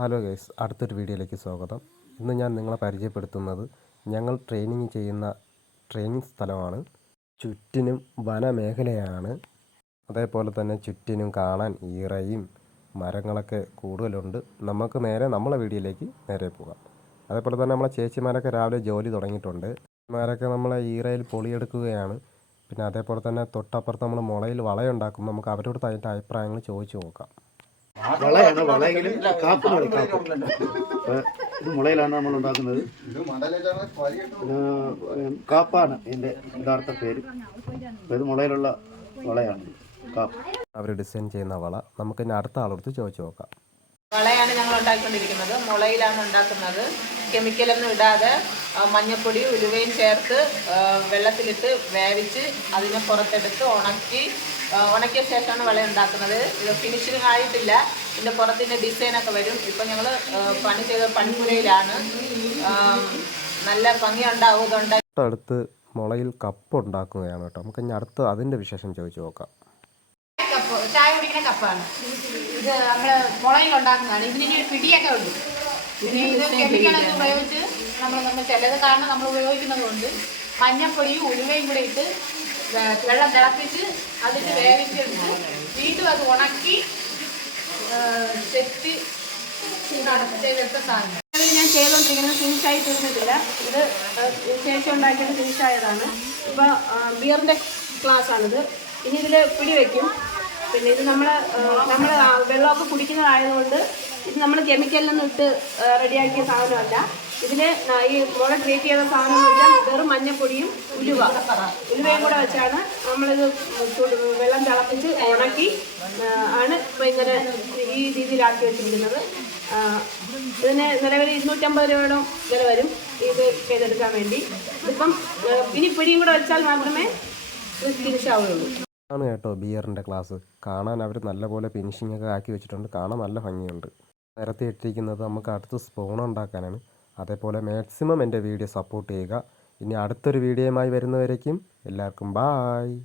Hello guys, അടുത്തൊരു വീഡിയോയിലേക്ക് സ്വാഗതം. ഇന്ന് ഞാൻ നിങ്ങളെ പരിചയപ്പെടുത്തുന്നത് ഞങ്ങൾ ട്രെയിനിങ് ചെയ്യുന്ന ട്രെയിനിങ് സ്ഥലമാണ്. ചുറ്റിനും വനമേഖലയാണ്. അതേപോലെ തന്നെ ചുറ്റിനും കാണാൻ ഈറയും മരങ്ങളൊക്കെ കൂടുതലുണ്ട്. നമുക്ക് നേരെ നമ്മളെ വീഡിയോയിലേക്ക് നേരെ പോകാം. അതേപോലെ തന്നെ നമ്മളെ ചേച്ചിമാരൊക്കെ രാവിലെ ജോലി തുടങ്ങിയിട്ടുണ്ട്. ചേച്ചിമാരൊക്കെ നമ്മളെ ഈറയിൽ പൊളിയെടുക്കുകയാണ്. പിന്നെ അതേപോലെ തന്നെ തൊട്ടപ്പുറത്ത് നമ്മൾ മുളയിൽ വളയുണ്ടാക്കും. നമുക്ക് അവരോട് അതിൻ്റെ അഭിപ്രായങ്ങൾ ചോദിച്ചു നോക്കാം. വളയാണ്, വളയെങ്കിലും കാപ്പ് എന്ന് പറയും. കാപ്പ് ഇത് മുളയിലാണ് നമ്മൾ ഉണ്ടാക്കുന്നത്. കാപ്പാണ് ഇതിൻ്റെ യഥാർത്ഥ പേര്. ഇത് മുളയിലുള്ള വളയാണ് കാപ്പ്. അവർ ഡിസൈൻ ചെയ്യുന്ന വള നമുക്ക് ഇനി അടുത്ത ആളെടുത്ത് ചോദിച്ചു നോക്കാം. വളയാണ് ഞങ്ങൾ ഉണ്ടാക്കിക്കൊണ്ടിരിക്കുന്നത്. മുളയിലാണ് ഉണ്ടാക്കുന്നത്. കെമിക്കലൊന്നും ഇടാതെ മഞ്ഞപ്പൊടി ഉലുവയും ചേർത്ത് വെള്ളത്തിലിട്ട് വേവിച്ച് അതിനെ പുറത്തെടുത്ത് ഉണക്കിയ ശേഷമാണ് വള ഉണ്ടാക്കുന്നത്. ഇത് ഫിനിഷിങ് ആയിട്ടില്ല. ഇതിൻ്റെ പുറത്തിൻ്റെ ഡിസൈനൊക്കെ വരും. ഇപ്പം ഞങ്ങൾ പണി ചെയ്ത പണിപ്പുരയിലാണ്. നല്ല ഭംഗി ഉണ്ടാവും. അടുത്ത് മുളയിൽ കപ്പ് ഉണ്ടാക്കുകയാണ് കേട്ടോ. നമുക്ക് ഇനി അടുത്ത് അതിൻ്റെ വിശേഷം ചോദിച്ചു നോക്കാം. ചായ കുടിക്കുന്ന കപ്പാണ് ഇത്. നമ്മൾ മുളയിൽ ഉണ്ടാക്കുന്നതാണ്. ഇതിന് പിടിയൊക്കെ ഉണ്ട്. പിന്നെ ഇത് കെമിക്കലൊക്കെ ഉപയോഗിച്ച് നമ്മൾ ചിലത് കാരണം നമ്മൾ ഉപയോഗിക്കുന്നത് കൊണ്ട് മഞ്ഞപ്പൊടിയും ഉലുവയും കൂടെ ഇട്ട് വെള്ളം തിളപ്പിച്ച് അതിന് വേവിച്ചെടുത്ത് വീണ്ടും അത് ഉണക്കി സെറ്റ് ചെയ്തെടുത്ത സാധനം. ഞാൻ ചെയ്തുകൊണ്ടിരിക്കുന്നത് ഫിനിഷായി തീർന്നിട്ടില്ല. ഇത് ശേഷം ഉണ്ടാക്കിയത് ഫിനിഷായതാണ്. ഇപ്പോൾ ബിയറിൻ്റെ ക്ലാസ്സാണിത്. ഇനി ഇതിൽ പിടി വയ്ക്കും. പിന്നെ ഇത് നമ്മൾ വെള്ളമൊക്കെ കുടിക്കുന്നതായതുകൊണ്ട് ഇത് നമ്മൾ കെമിക്കലിനൊന്നും ഇട്ട് റെഡിയാക്കിയ സാധനമല്ല. ഇതിൽ ഈ മുള ട്രീറ്റ് ചെയ്ത സാധനം എന്ന് വെച്ചാൽ വെറും മഞ്ഞപ്പൊടിയും ഉലുവയും കൂടെ വെച്ചാണ് നമ്മളിത് വെള്ളം തിളപ്പിച്ച് ഉണക്കി ആണ് ഇപ്പോൾ ഇങ്ങനെ ഈ രീതിയിലാക്കി വെച്ചിരിക്കുന്നത്. ഇതിന് നിലവിൽ 250 രൂപയോളം വില വരും ഇത് ചെയ്തെടുക്കാൻ വേണ്ടി. ഇതിപ്പം ഇനി പിടിയും കൂടെ വെച്ചാൽ മാത്രമേ ഇത് ഫിനിഷ് ആവുകയുള്ളൂ. ആണ് കേട്ടോ ബിയറിൻ്റെ ക്ലാസ്. കാണാൻ അവർ നല്ലപോലെ ഫിനിഷിംഗ് ഒക്കെ ആക്കി വെച്ചിട്ടുണ്ട്. കാണാൻ നല്ല ഭംഗിയുണ്ട്. നിരത്തി ഇട്ടിരിക്കുന്നത് നമുക്ക് അടുത്ത് സ്പൂൺ ഉണ്ടാക്കാനാണ്. അതേപോലെ മാക്സിമം എൻ്റെ വീഡിയോ സപ്പോർട്ട് ചെയ്യുക. ഇനി അടുത്തൊരു വീഡിയോയുമായി വരുന്നവരേക്കും എല്ലാവർക്കും ബായ്.